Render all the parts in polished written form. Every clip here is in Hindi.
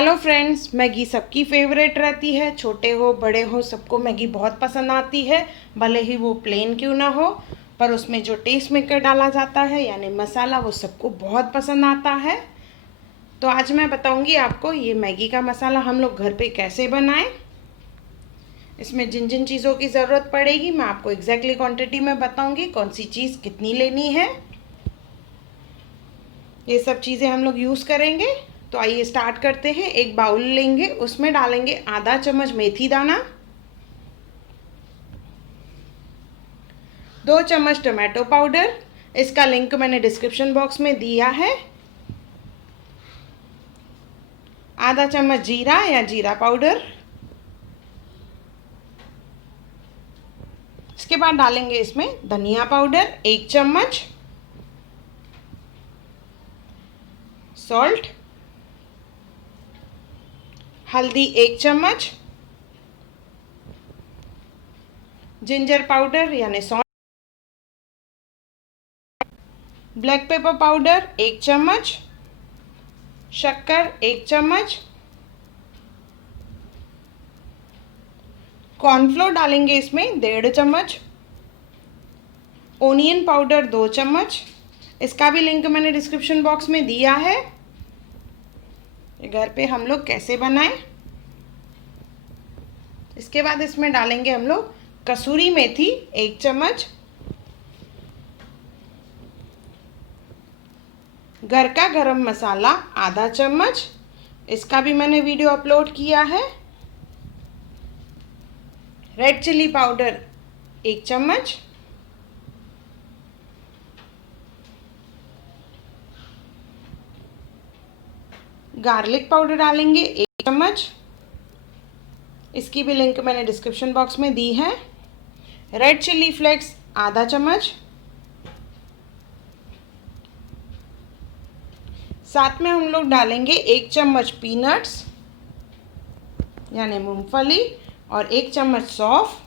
हेलो फ्रेंड्स, मैगी सबकी फेवरेट रहती है। छोटे हो बड़े हो सबको मैगी बहुत पसंद आती है। भले ही वो प्लेन क्यों ना हो, पर उसमें जो टेस्ट मेकर डाला जाता है यानी मसाला, वो सबको बहुत पसंद आता है। तो आज मैं बताऊंगी आपको ये मैगी का मसाला हम लोग घर पे कैसे बनाएं। इसमें जिन जिन चीज़ों की ज़रूरत पड़ेगी मैं आपको एग्जैक्टली क्वांटिटी में बताऊंगी, कौन सी चीज़ कितनी लेनी है। ये सब चीज़ें हम लोग यूज़ करेंगे। तो आइए स्टार्ट करते हैं। एक बाउल लेंगे, उसमें डालेंगे आधा चम्मच मेथी दाना, 2 चम्मच टमाटो पाउडर, इसका लिंक मैंने डिस्क्रिप्शन बॉक्स में दिया है, आधा चम्मच जीरा या जीरा पाउडर। इसके बाद डालेंगे इसमें धनिया पाउडर 1 चम्मच, सॉल्ट, हल्दी 1 चम्मच, जिंजर पाउडर यानी सॉल्ट, ब्लैक पेपर पाउडर 1 चम्मच, शक्कर 1 चम्मच, कॉर्नफ्लोर डालेंगे इसमें 1.5 चम्मच, ओनियन पाउडर 2 चम्मच, इसका भी लिंक मैंने डिस्क्रिप्शन बॉक्स में दिया है। घर पे हम लोग कैसे बनाएं। इसके बाद इसमें डालेंगे हम लोग कसूरी मेथी 1 चम्मच, घर का गरम मसाला आधा चम्मच, इसका भी मैंने वीडियो अपलोड किया है, रेड चिली पाउडर 1 चम्मच, गार्लिक पाउडर डालेंगे 1 चम्मच, इसकी भी लिंक मैंने डिस्क्रिप्शन बॉक्स में दी है, रेड चिली फ्लेक्स आधा चम्मच, साथ में हम लोग डालेंगे 1 चम्मच पीनट्स यानी मूंगफली और 1 चम्मच सौंफ,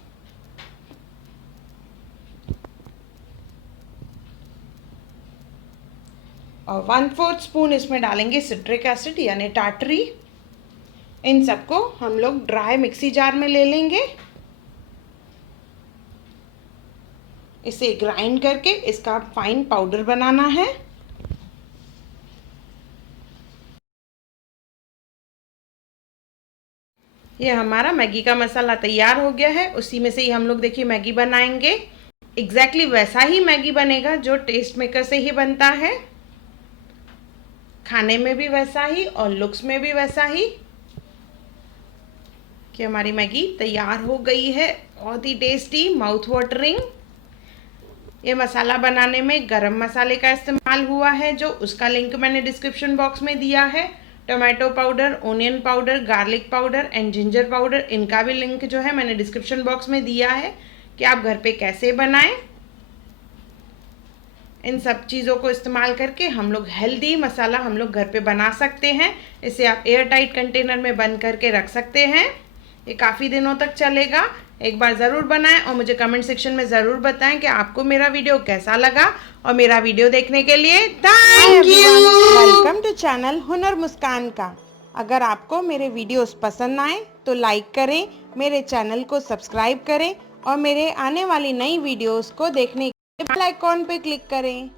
और 1/4 स्पून इसमें डालेंगे सिट्रिक एसिड यानी टाटरी। इन सबको हम लोग ड्राई मिक्सी जार में ले लेंगे। इसे ग्राइंड करके इसका फाइन पाउडर बनाना है। ये हमारा मैगी का मसाला तैयार हो गया है। उसी में से ही हम लोग देखिए मैगी बनाएंगे। एग्जैक्टली वैसा ही मैगी बनेगा जो टेस्ट मेकर से ही बनता है, खाने में भी वैसा ही और लुक्स में भी वैसा ही। कि हमारी मैगी तैयार हो गई है, बहुत ही टेस्टी, माउथ वाटरिंग। ये मसाला बनाने में गरम मसाले का इस्तेमाल हुआ है, जो उसका लिंक मैंने डिस्क्रिप्शन बॉक्स में दिया है। Tomato powder, onion powder, garlic powder and ginger powder, इनका भी लिंक जो है मैंने डिस्क्रिप्शन बॉक्स में दिया है कि आप घर पे कैसे बनाएं। इन सब चीज़ों को इस्तेमाल करके हम लोग हेल्दी मसाला हम लोग घर पे बना सकते हैं। इसे आप एयर टाइट कंटेनर में बंद करके रख सकते हैं। ये काफ़ी दिनों तक चलेगा। एक बार ज़रूर बनाएं और मुझे कमेंट सेक्शन में ज़रूर बताएं कि आपको मेरा वीडियो कैसा लगा। और मेरा वीडियो देखने के लिए thank you. Welcome to channel Hunar Muskan का। अगर आपको मेरे वीडियोस पसंद आए तो लाइक करें, मेरे चैनल को सब्सक्राइब करें और मेरे आने वाली नई वीडियोस को देखने के लिए बेल आइकॉन पे क्लिक करें।